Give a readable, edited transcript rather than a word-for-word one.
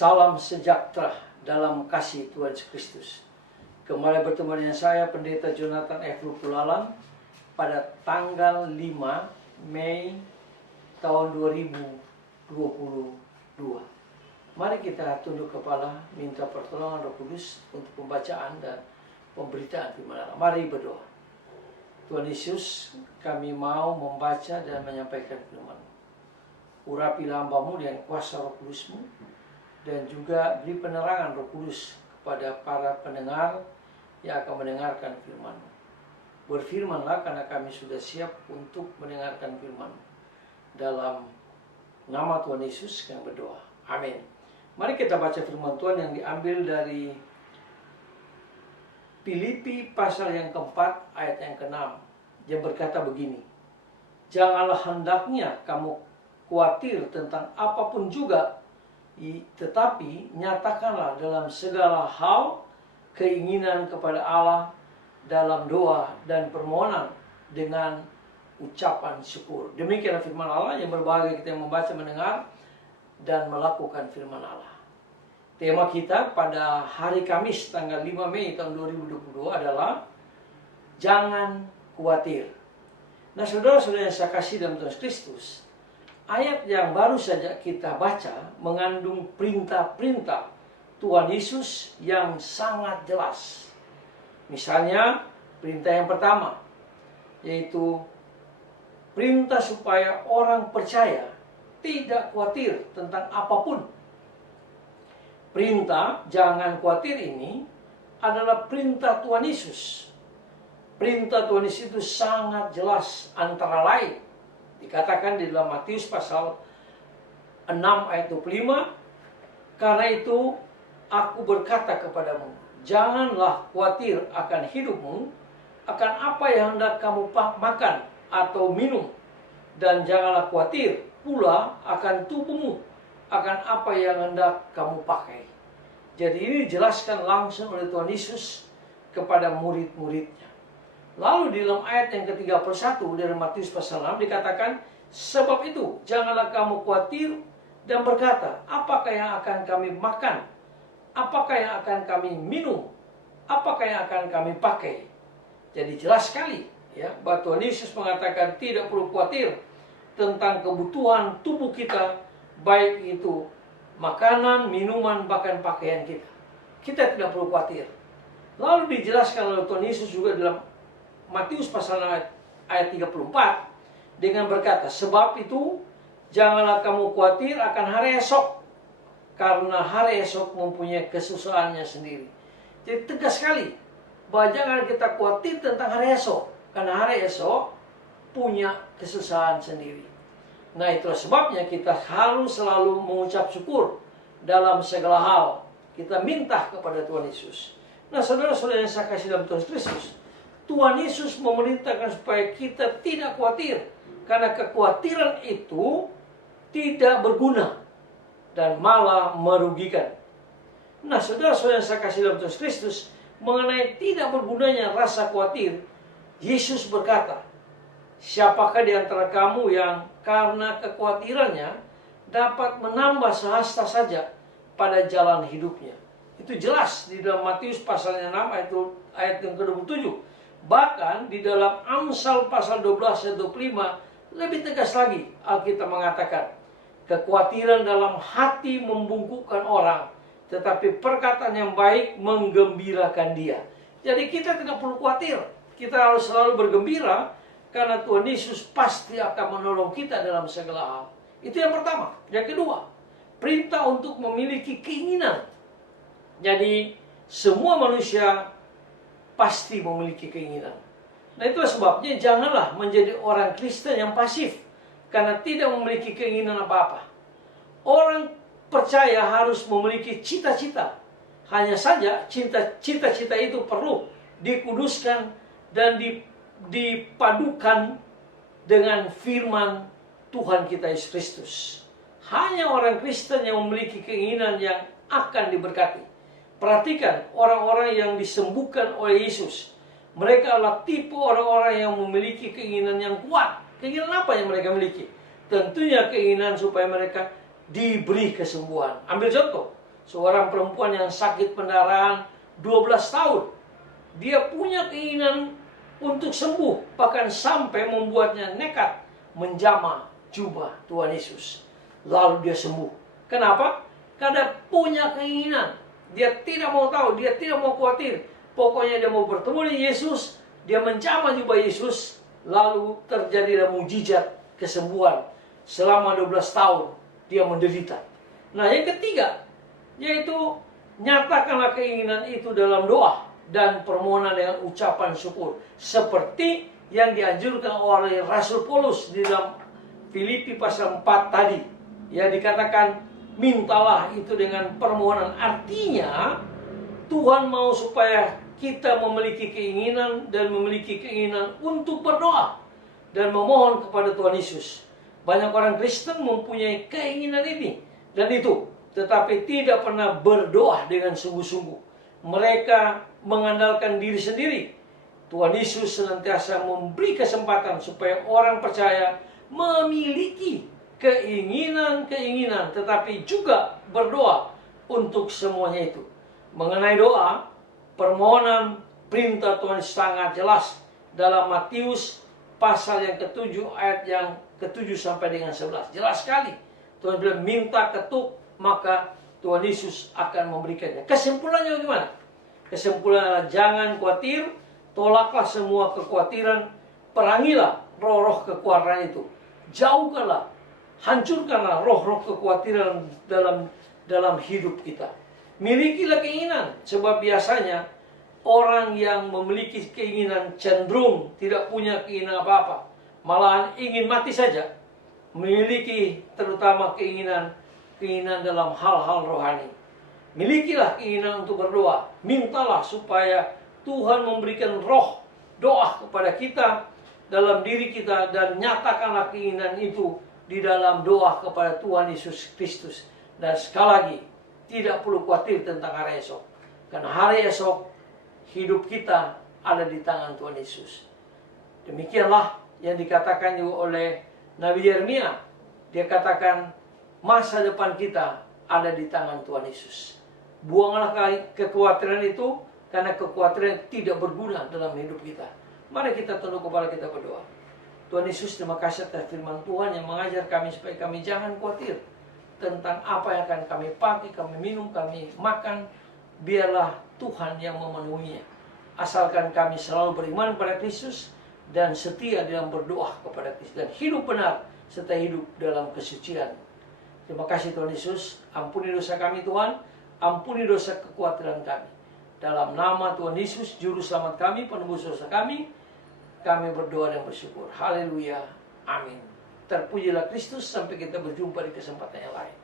Salam sejahtera dalam kasih Tuhan Yesus Kristus. Kembali bertemu dengan saya, Pendeta Jonathan F. Lupulalang, pada tanggal 5 Mei tahun 2022. Mari kita tunduk kepala, minta pertolongan Roh Kudus untuk pembacaan dan pemberitaan firman Allah. Mari berdoa. Tuhan Yesus, kami mau membaca dan menyampaikan firman-Mu. Urapilah hamba-Mu dengan kuasa Roh Kudus-Mu, dan juga beri penerangan Roh Kudus kepada para pendengar yang akan mendengarkan firman-Mu. Berfirmanlah, karena kami sudah siap untuk mendengarkan firman-Mu. Dalam nama Tuhan Yesus kami berdoa. Amin. Mari kita baca firman Tuhan yang diambil dari Filipi pasal yang keempat ayat yang ke-6. Dia berkata begini: janganlah hendaknya kamu khawatir tentang apapun juga, tetapi nyatakanlah dalam segala hal keinginan kepada Allah dalam doa dan permohonan dengan ucapan syukur. Demikianlah firman Allah yang berbahagia kita yang membaca, mendengar, dan melakukan firman Allah. Tema kita pada hari Kamis tanggal 5 Mei tahun 2022 adalah jangan khawatir. Nah, saudara-saudara yang saya kasih dalam Tuhan Kristus, ayat yang baru saja kita baca mengandung perintah-perintah Tuhan Yesus yang sangat jelas. Misalnya, perintah yang pertama, yaitu perintah supaya orang percaya tidak khawatir tentang apapun. Perintah jangan khawatir ini adalah perintah Tuhan Yesus. Perintah Tuhan Yesus itu sangat jelas, antara lain dikatakan di dalam Matius pasal 6 ayat 25, karena itu aku berkata kepadamu, janganlah khawatir akan hidupmu, akan apa yang hendak kamu makan atau minum, dan janganlah khawatir pula akan tubuhmu, akan apa yang hendak kamu pakai. Jadi ini dijelaskan langsung oleh Tuhan Yesus kepada murid-muridnya. Lalu di dalam ayat yang ke-31 dari Matius pasal 6 dikatakan, sebab itu janganlah kamu khawatir dan berkata, apakah yang akan kami makan? Apakah yang akan kami minum? Apakah yang akan kami pakai? Jadi jelas sekali ya, bahwa Tuhan Yesus mengatakan tidak perlu khawatir tentang kebutuhan tubuh kita, baik itu makanan, minuman, bahkan pakaian kita. Kita tidak perlu khawatir. Lalu dijelaskan oleh Tuhan Yesus juga dalam Matius pasal ayat 34 dengan berkata, sebab itu janganlah kamu khawatir akan hari esok, karena hari esok mempunyai kesusahannya sendiri. Jadi tegas sekali bahwa jangan kita khawatir tentang hari esok, karena hari esok punya kesusahan sendiri. Nah, itulah sebabnya kita harus selalu mengucap syukur dalam segala hal. Kita minta kepada Tuhan Yesus. Nah, saudara-saudara yang saya kasih dalam Tuhan Kristus, Tuhan Yesus memerintahkan supaya kita tidak khawatir, karena kekhawatiran itu tidak berguna dan malah merugikan. Nah, saudara-saudara yang saya kasih dalam Tuhan Kristus, mengenai tidak bergunanya rasa khawatir, Yesus berkata, siapakah di antara kamu yang karena kekhawatirannya dapat menambah sehasta saja pada jalan hidupnya? Itu jelas di dalam Matius pasal 6 ayat yang ke-27. Bahkan di dalam Amsal pasal 12 ayat 25 lebih tegas lagi, Alkitab mengatakan, kekhawatiran dalam hati membungkukkan orang, tetapi perkataan yang baik menggembirakan dia. Jadi kita tidak perlu khawatir, kita harus selalu bergembira, karena Tuhan Yesus pasti akan menolong kita dalam segala hal. Itu yang pertama. Yang kedua, perintah untuk memiliki keinginan. Jadi semua manusia pasti memiliki keinginan. Nah, itulah sebabnya janganlah menjadi orang Kristen yang pasif, karena tidak memiliki keinginan apa-apa. Orang percaya harus memiliki cita-cita. Hanya saja cita-cita itu perlu dikuduskan dan dipadukan dengan firman Tuhan kita Yesus Kristus. Hanya orang Kristen yang memiliki keinginan yang akan diberkati. Perhatikan orang-orang yang disembuhkan oleh Yesus. Mereka adalah tipe orang-orang yang memiliki keinginan yang kuat. Keinginan apa yang mereka miliki? Tentunya keinginan supaya mereka diberi kesembuhan. Ambil contoh, seorang perempuan yang sakit pendarahan 12 tahun. Dia punya keinginan untuk sembuh, bahkan sampai membuatnya nekat menjamah jubah Tuhan Yesus. Lalu dia sembuh. Kenapa? Karena punya keinginan. Dia tidak mau tahu, dia tidak mau khawatir. Pokoknya dia mau bertemu dengan Yesus, dia menjamah jubah Yesus, lalu terjadilah mujizat kesembuhan. Selama 12 tahun dia menderita. Nah, yang ketiga, yaitu nyatakanlah keinginan itu dalam doa dan permohonan dengan ucapan syukur. Seperti yang dianjurkan oleh Rasul Paulus di dalam Filipi pasal 4 tadi. Ya, dikatakan mintalah itu dengan permohonan. Artinya Tuhan mau supaya kita memiliki keinginan dan memiliki keinginan untuk berdoa dan memohon kepada Tuhan Yesus. Banyak orang Kristen mempunyai keinginan ini dan itu, tetapi tidak pernah berdoa dengan sungguh-sungguh. Mereka mengandalkan diri sendiri. Tuhan Yesus senantiasa memberi kesempatan supaya orang percaya memiliki keinginan-keinginan, tetapi juga berdoa untuk semuanya itu. Mengenai doa, permohonan perintah Tuhan sangat jelas dalam Matius pasal yang ke-7 ayat yang ke-7 sampai dengan 11. Jelas sekali. Tuhan bilang minta ketuk maka Tuhan Yesus akan memberikannya. Kesimpulannya bagaimana? Kesimpulannya jangan khawatir, tolaklah semua kekhawatiran, perangilah roh-roh kekhawatiran itu. Jauhkanlah, hancurkanlah roh-roh kekhawatiran dalam hidup kita. Milikilah keinginan, sebab biasanya orang yang memiliki keinginan cenderung tidak punya keinginan apa-apa, malahan ingin mati saja. Memiliki terutama keinginan dalam hal-hal rohani. Milikilah keinginan untuk berdoa. Mintalah supaya Tuhan memberikan roh doa kepada kita dalam diri kita, dan nyatakanlah keinginan itu di dalam doa kepada Tuhan Yesus Kristus. Dan sekali lagi, tidak perlu khawatir tentang hari esok, karena hari esok hidup kita ada di tangan Tuhan Yesus. Demikianlah yang dikatakan juga oleh Nabi Yeremia. Dia katakan masa depan kita ada di tangan Tuhan Yesus. Buanglah kekhawatiran itu, karena kekhawatiran tidak berguna dalam hidup kita. Mari kita tunduk kepala kita berdoa. Tuhan Yesus, terima kasih atas firman Tuhan yang mengajar kami supaya kami jangan khawatir tentang apa yang akan kami pakai, kami minum, kami makan. Biarlah Tuhan yang memenuhinya. Asalkan kami selalu beriman kepada Kristus dan setia dalam berdoa kepada Kristus, dan hidup benar serta hidup dalam kesucian. Terima kasih Tuhan Yesus. Ampuni dosa kami Tuhan. Ampuni dosa kekhawatiran kami. Dalam nama Tuhan Yesus, Juru Selamat kami, penebus dosa kami berdoa dan bersyukur. Haleluya. Amin. Terpujilah Kristus. Sampai kita berjumpa di kesempatan yang lain.